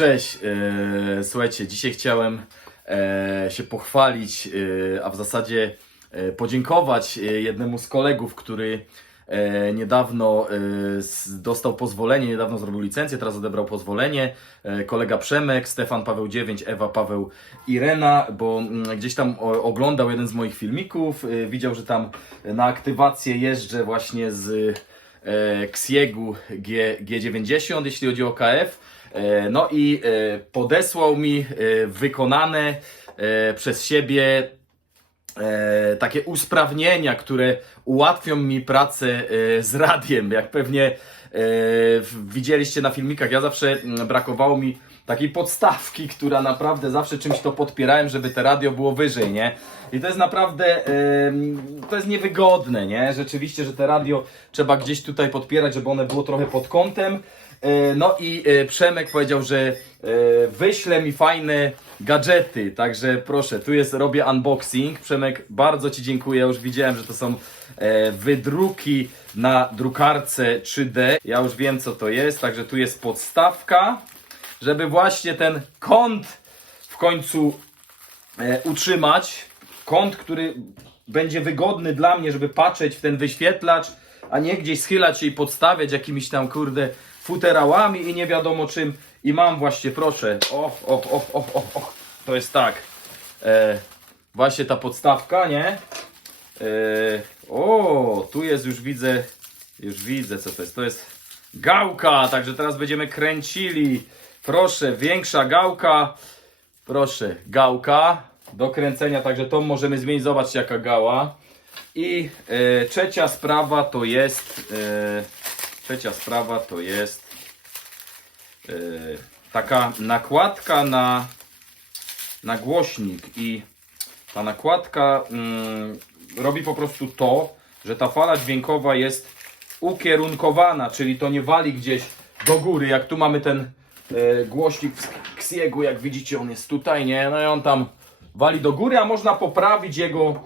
Cześć, e, słuchajcie, dzisiaj chciałem e, się pochwalić, e, a w zasadzie podziękować jednemu z kolegów, który niedawno dostał pozwolenie, niedawno zrobił licencję, teraz odebrał pozwolenie. Kolega Przemek, Stefan Paweł 9, Ewa Paweł Irena, bo mm, gdzieś tam oglądał jeden z moich filmików, widział, że tam na aktywację jeżdżę właśnie z Xiegu G, G90, jeśli chodzi o KF. E, No i e, podesłał mi e, wykonane e, przez siebie e, takie usprawnienia, które ułatwią mi pracę e, z radiem. Jak pewnie e, widzieliście na filmikach, ja zawsze brakowało mi takiej podstawki, która naprawdę zawsze czymś to podpierałem, żeby te radio było wyżej, nie? I to jest naprawdę, em, to jest niewygodne, nie? Rzeczywiście, że te radio trzeba gdzieś tutaj podpierać, żeby one było trochę pod kątem. E, No i e, Przemek powiedział, że e, wyśle mi fajne gadżety, także proszę, tu jest, robię unboxing. Przemek, bardzo Ci dziękuję, już widziałem, że to są wydruki na drukarce 3D. Ja już wiem, co to jest, także tu jest podstawka, żeby właśnie ten kąt w końcu e, utrzymać. Kąt, który będzie wygodny dla mnie, żeby patrzeć w ten wyświetlacz, a nie gdzieś schylać się i podstawiać jakimiś tam kurde futerałami i nie wiadomo czym. I mam właśnie, proszę, o, o, o, o, o, o. to jest tak. E, właśnie ta podstawka, nie? E, o, tu jest już widzę, już widzę co to jest. To jest gałka, także teraz będziemy kręcili. Proszę, większa gałka. Proszę, gałka do kręcenia, także tą możemy zmienić. Zobaczcie jaka gała. I e, trzecia sprawa to jest e, trzecia sprawa to jest e, taka nakładka na, na głośnik i ta nakładka mm, robi po prostu to, że ta fala dźwiękowa jest ukierunkowana, czyli to nie wali gdzieś do góry, jak tu mamy ten głośnik w Xiegu, jak widzicie on jest tutaj, nie? No i on tam wali do góry, a można poprawić jego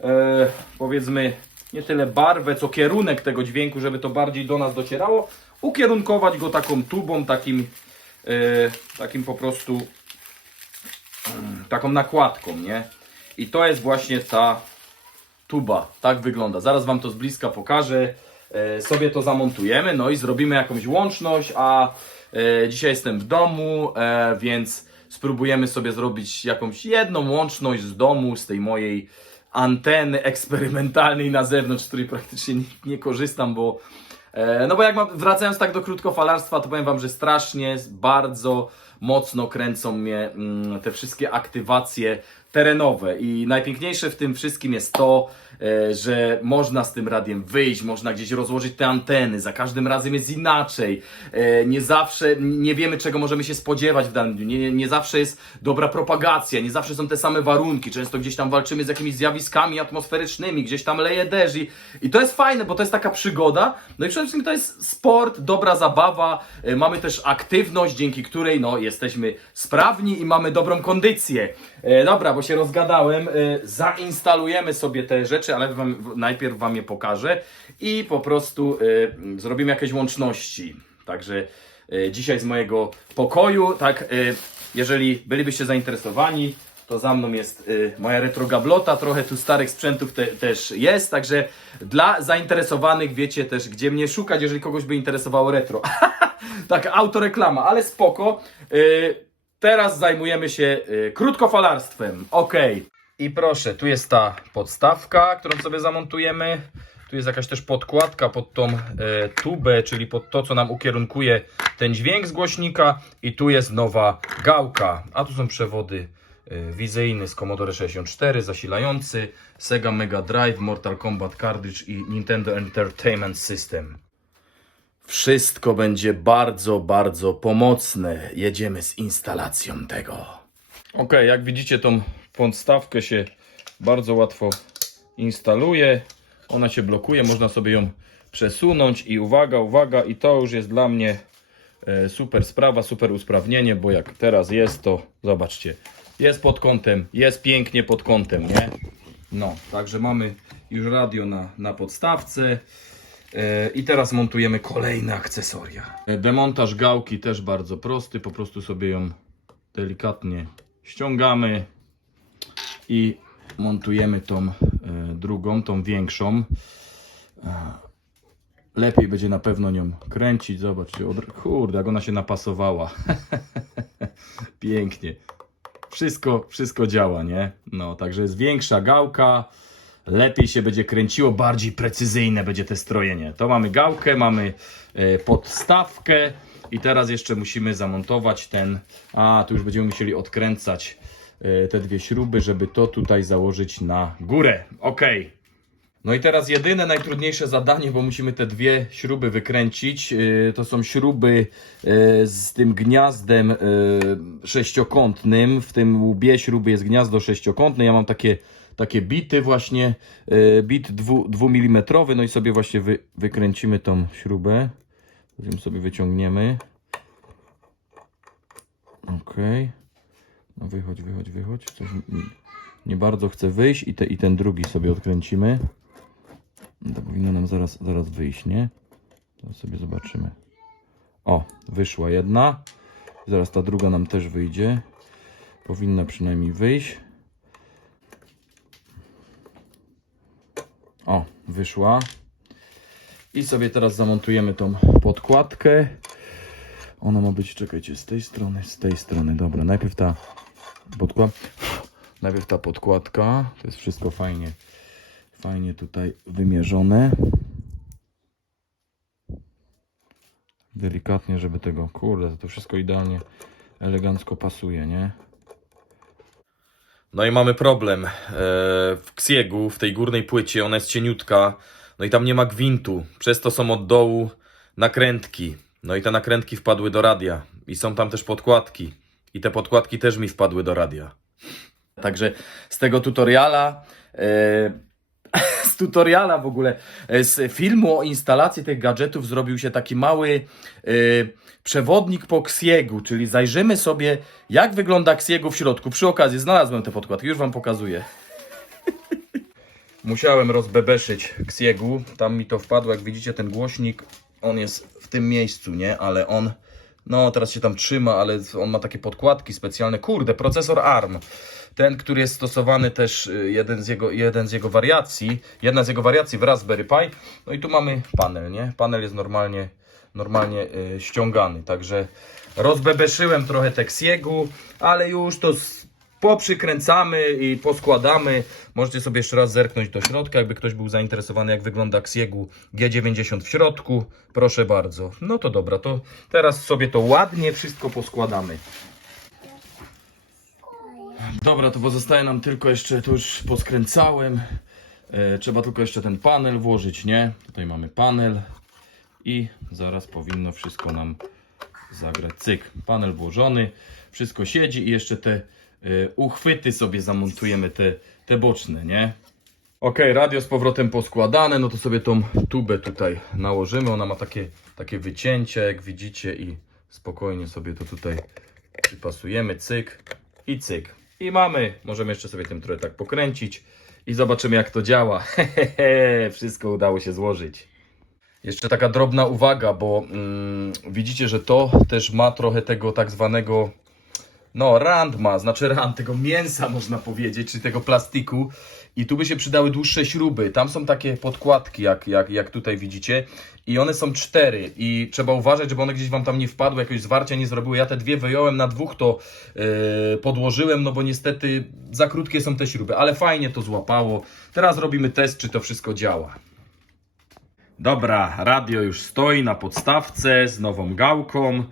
e, powiedzmy nie tyle barwę, co kierunek tego dźwięku, żeby to bardziej do nas docierało, ukierunkować go taką tubą, takim e, takim po prostu mm, taką nakładką, nie? I to jest właśnie ta tuba. Tak wygląda. Zaraz Wam to z bliska pokażę. E, sobie to zamontujemy, no i zrobimy jakąś łączność, a e, dzisiaj jestem w domu, e, więc spróbujemy sobie zrobić jakąś jedną łączność z domu, z tej mojej anteny eksperymentalnej na zewnątrz, z której praktycznie nie, nie korzystam, bo E, No bo jak mam, wracając tak do krótkofalarstwa, to powiem Wam, że strasznie, bardzo mocno kręcą mnie mm, te wszystkie aktywacje terenowe. I najpiękniejsze w tym wszystkim jest to, e, że można z tym radiem wyjść, można gdzieś rozłożyć te anteny, za każdym razem jest inaczej, e, nie zawsze, nie wiemy czego możemy się spodziewać w danym dniu, nie, nie zawsze jest dobra propagacja, nie zawsze są te same warunki, często gdzieś tam walczymy z jakimiś zjawiskami atmosferycznymi, gdzieś tam leje deszcz i, i to jest fajne, bo to jest taka przygoda, no i przede wszystkim to jest sport, dobra zabawa, e, mamy też aktywność, dzięki której no, jesteśmy sprawni i mamy dobrą kondycję. E, dobra, bo się rozgadałem, e, zainstalujemy sobie te rzeczy, ale wam, najpierw Wam je pokażę i po prostu e, zrobimy jakieś łączności. Także dzisiaj z mojego pokoju, tak, jeżeli bylibyście zainteresowani, to za mną jest y, moja retrogablota, trochę tu starych sprzętów te, też jest, także dla zainteresowanych wiecie też, gdzie mnie szukać, jeżeli kogoś by interesowało retro. tak, autoreklama, ale spoko. Teraz zajmujemy się y, krótkofalarstwem. Ok. I proszę, tu jest ta podstawka, którą sobie zamontujemy. Tu jest jakaś też podkładka pod tą e, tubę, czyli pod to, co nam ukierunkuje ten dźwięk z głośnika. I tu jest nowa gałka. A tu są przewody e, wizyjny z Commodore 64, zasilający, Sega Mega Drive, Mortal Kombat Cartridge i Nintendo Entertainment System. Wszystko będzie bardzo, bardzo pomocne. Jedziemy z instalacją tego. Ok, jak widzicie, tą podstawkę się bardzo łatwo instaluje. Ona się blokuje, można sobie ją przesunąć i uwaga, uwaga, i to już jest dla mnie e, super sprawa, super usprawnienie, bo jak teraz jest, to zobaczcie, jest pod kątem, jest pięknie pod kątem, nie? No, także mamy już radio na, na podstawce. E, I teraz montujemy kolejne akcesoria. E, Demontaż gałki też bardzo prosty, po prostu sobie ją delikatnie ściągamy i montujemy tą e, drugą, tą większą. Lepiej będzie na pewno nią kręcić. Zobaczcie, od... kurde, jak ona się napasowała. Pięknie. Wszystko, wszystko działa, nie? No, także jest większa gałka, lepiej się będzie kręciło, bardziej precyzyjne będzie te strojenie. To mamy gałkę, mamy e, podstawkę i teraz jeszcze musimy zamontować ten, a tu już będziemy musieli odkręcać e, te dwie śruby, żeby to tutaj założyć na górę. Ok. No i teraz jedyne najtrudniejsze zadanie, bo musimy te dwie śruby wykręcić. Yy, To są śruby z tym gniazdem sześciokątnym. W tym łbie śruby jest gniazdo sześciokątne. Ja mam takie, takie bity właśnie, yy, bit 2 mm. No i sobie właśnie wy, wykręcimy tą śrubę. Ją sobie wyciągniemy. Ok. No wychodź, wychodź, wychodź. Coś nie, nie bardzo chce wyjść i, te, i ten drugi sobie odkręcimy. No To powinno nam zaraz, zaraz wyjść, nie? To sobie zobaczymy. O, wyszła jedna. Zaraz ta druga nam też wyjdzie. Powinna przynajmniej wyjść. O, wyszła. I sobie teraz zamontujemy tą podkładkę. Ona ma być, czekajcie, z tej strony, z tej strony. Dobra, najpierw ta podkładka. Najpierw ta podkładka. To jest wszystko fajnie Fajnie tutaj wymierzone. Delikatnie, żeby tego, kurde, to wszystko idealnie, elegancko pasuje, nie? No i mamy problem e, w ksiegu, w tej górnej płycie, ona jest cieniutka, no i tam nie ma gwintu, przez to są od dołu nakrętki, no i te nakrętki wpadły do radia i są tam też podkładki i te podkładki też mi wpadły do radia. Także z tego tutoriala, z tutoriala w ogóle, e, z filmu o instalacji tych gadżetów zrobił się taki mały e, przewodnik po Xiegu, czyli zajrzymy sobie jak wygląda Xiegu w środku. Przy okazji znalazłem te podkładki, już Wam pokazuję. Musiałem rozbebeszyć Xiegu, tam mi to wpadło, jak widzicie ten głośnik, on jest w tym miejscu, nie, ale on, no teraz się tam trzyma, ale on ma takie podkładki specjalne, kurde, procesor ARM, ten, który jest stosowany też, y, jeden z jego, jeden z jego wariacji, jedna z jego wariacji w Raspberry Pi, no i tu mamy panel, nie, panel jest normalnie, normalnie y, ściągany, także rozbebeszyłem trochę Texiegu, ale już to poprzykręcamy i poskładamy. Możecie sobie jeszcze raz zerknąć do środka, jakby ktoś był zainteresowany, jak wygląda Xiegu G90 w środku. Proszę bardzo. No to dobra, to teraz sobie to ładnie wszystko poskładamy. Dobra, to pozostaje nam tylko jeszcze, to już poskręcałem. E, trzeba tylko jeszcze ten panel włożyć, nie? Tutaj mamy panel i zaraz powinno wszystko nam zagrać. Cyk, panel włożony, wszystko siedzi i jeszcze te e, uchwyty sobie zamontujemy, te, te boczne, nie? Ok, radio z powrotem poskładane, no to sobie tą tubę tutaj nałożymy. Ona ma takie, takie wycięcie, jak widzicie, i spokojnie sobie to tutaj przypasujemy. Cyk i cyk. I mamy, możemy jeszcze sobie tym trochę tak pokręcić i zobaczymy, jak to działa. Wszystko udało się złożyć. Jeszcze taka drobna uwaga, bo mm, widzicie, że to też ma trochę tego tak zwanego no, rand ma, znaczy rand tego mięsa można powiedzieć, czy tego plastiku. I tu by się przydały dłuższe śruby. Tam są takie podkładki, jak, jak, jak tutaj widzicie. I one są cztery. I trzeba uważać, żeby one gdzieś wam tam nie wpadły, jakiegoś zwarcia nie zrobiły. Ja te dwie wyjąłem, na dwóch to yy, podłożyłem, no bo niestety za krótkie są te śruby. Ale fajnie to złapało. Teraz robimy test, czy to wszystko działa. Dobra, radio już stoi na podstawce z nową gałką,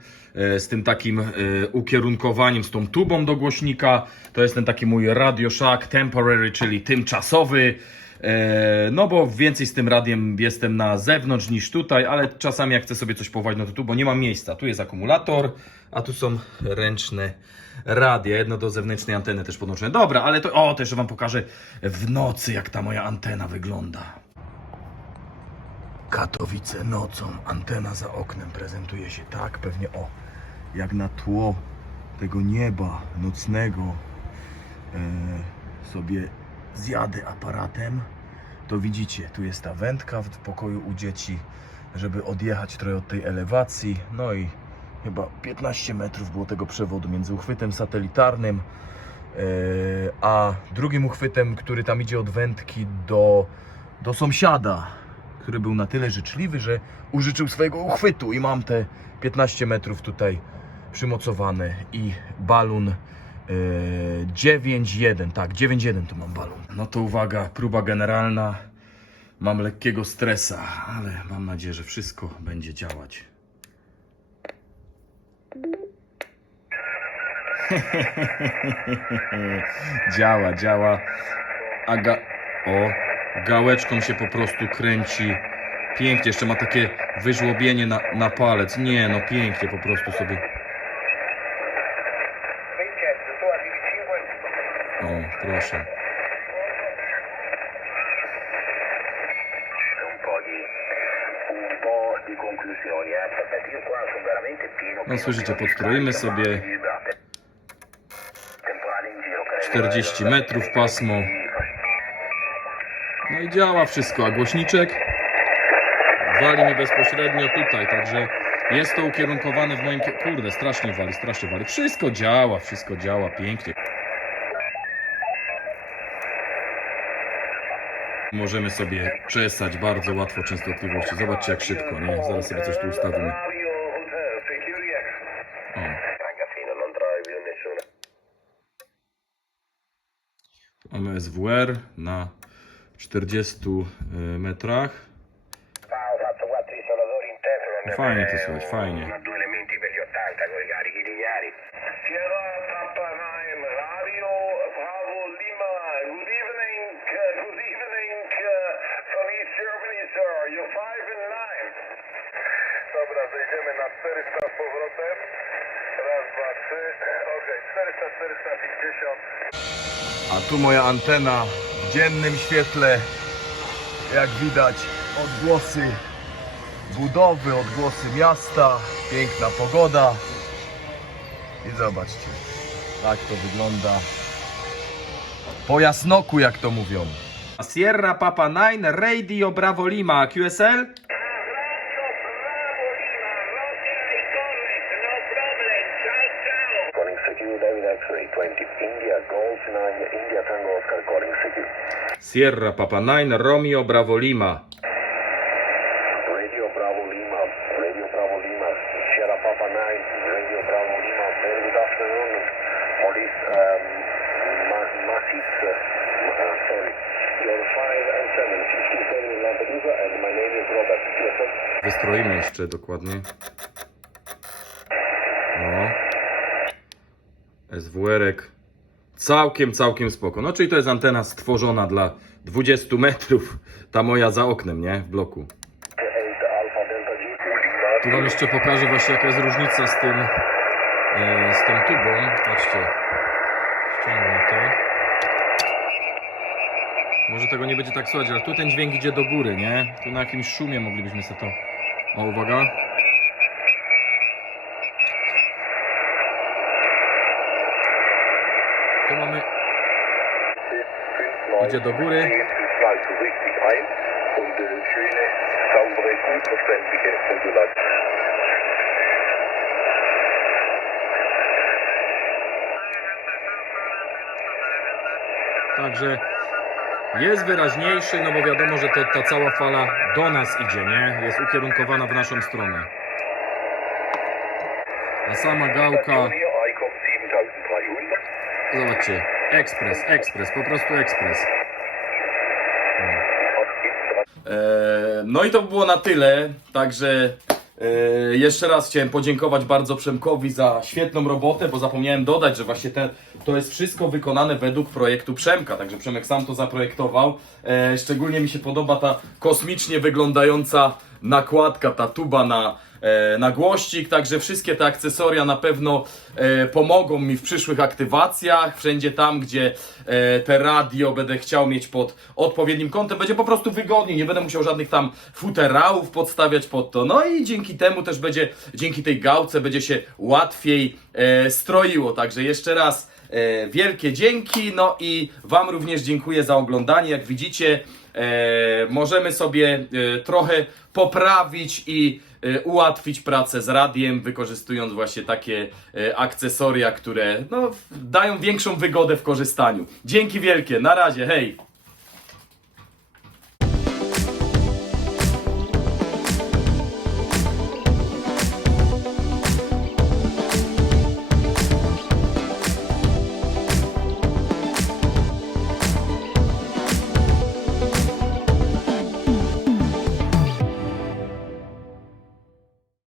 z tym takim e, ukierunkowaniem, z tą tubą do głośnika. To jest ten taki mój Radio Shack Temporary, czyli tymczasowy. E, No bo więcej z tym radiem jestem na zewnątrz niż tutaj, ale czasami jak chcę sobie coś powołać, no to tu, bo nie mam miejsca. Tu jest akumulator, a tu są ręczne radia, jedno do zewnętrznej anteny też podłączone. Dobra, ale to, o, jeszcze Wam pokażę w nocy, jak ta moja antena wygląda. Katowice nocą, antena za oknem prezentuje się tak, pewnie o, jak na tło tego nieba nocnego e, sobie zjadę aparatem to widzicie, tu jest ta wędka w pokoju u dzieci, żeby odjechać trochę od tej elewacji. No i chyba 15 metrów było tego przewodu między uchwytem satelitarnym e, a drugim uchwytem, który tam idzie od wędki do, do sąsiada, który był na tyle życzliwy, że użyczył swojego uchwytu i mam te 15 metrów tutaj przymocowane i balon e, 9.1, tak, 9.1 tu mam balon. No to uwaga, próba generalna. Mam lekkiego stresa, ale mam nadzieję, że wszystko będzie działać. działa, działa. A ga... O, gałeczką się po prostu kręci. Pięknie, jeszcze ma takie wyżłobienie na, na palec. Nie, no pięknie po prostu sobie. Pieno No słyszycie, podkroimy sobie temporale in giro che 40 metrów pasmo. No i działa wszystko, a głośniczek wali mi bezpośrednio tutaj, także jest to ukierunkowane w moim... Kurde, strasznie wali, strasznie wali. Wszystko działa, wszystko działa pięknie. Możemy sobie czesać bardzo łatwo częstotliwości. Zobaczcie jak szybko, nie? Zaraz sobie coś tu ustawimy. O. Mamy SWR na 40 y, metrach. Fajnie to słychać, fajnie. una- Due elementi per gli 80 con i carichi lineari. Sierra Papa 9, Radio Bravo Lima. Good evening, uh, good evening uh, from East Germany, sir. You're 5 and 9. Dobra, zejdziemy na 400 z powrotem. Raz, dwa, trzy. Okej, 400, 450. A tu moja antena w dziennym świetle. Jak widać, odgłosy budowy, odgłosy miasta, piękna pogoda. I zobaczcie, tak to wygląda po jasnoku, jak to mówią. Sierra Papa 9, Radio Bravo Lima, QSL? Calling secure David X-ray 20. India Golf 9, India Tango Oscar calling. Sierra Papa 9, Romeo Bravo Lima. Radio Bravo Lima, Radio Bravo Lima, Sierra Papa 9, Radio Bravo Lima, very good afternoon. Maurice, um, Ma- uh, uh, sorry. You're 5 and 7, 67 in Lampedusa, and my name is Robert. Wystroimy jeszcze dokładnie. No. SWR-ek. Całkiem, całkiem spoko. No czyli to jest antena stworzona dla 20 metrów. Ta moja za oknem, nie? W bloku. 8 Alpha Delta G, Lima. Tu wam jeszcze pokażę właśnie jaka jest różnica z tym e, z tą tubą. Patrzcie. Ściągnę to. Może tego nie będzie tak słychać, ale tu ten dźwięk idzie do góry, nie? Tu na jakimś szumie moglibyśmy sobie to... O, uwaga. Tu mamy... Idzie do góry. Także jest wyraźniejszy, no bo wiadomo, że to, ta cała fala do nas idzie, nie? Jest ukierunkowana w naszą stronę. A sama gałka, Hier ICOM 7300. zobaczcie, ekspres, ekspres, po prostu ekspres. E, no i to było na tyle, także e, jeszcze raz chciałem podziękować bardzo Przemkowi za świetną robotę, bo zapomniałem dodać, że właśnie te, to jest wszystko wykonane według projektu Przemka, także Przemek sam to zaprojektował. E, szczególnie mi się podoba ta kosmicznie wyglądająca nakładka, ta tuba na, e, na głościk, także wszystkie te akcesoria na pewno e, pomogą mi w przyszłych aktywacjach, wszędzie tam, gdzie e, te radio będę chciał mieć pod odpowiednim kątem, będzie po prostu wygodniej, nie będę musiał żadnych tam futerałów podstawiać pod to, no i dzięki temu też będzie, dzięki tej gałce będzie się łatwiej e, stroiło, także jeszcze raz e, wielkie dzięki, no i Wam również dziękuję za oglądanie, jak widzicie możemy sobie e, trochę poprawić i e, ułatwić pracę z radiem, wykorzystując właśnie takie e, akcesoria, które no, dają większą wygodę w korzystaniu. Dzięki wielkie, na razie, hej!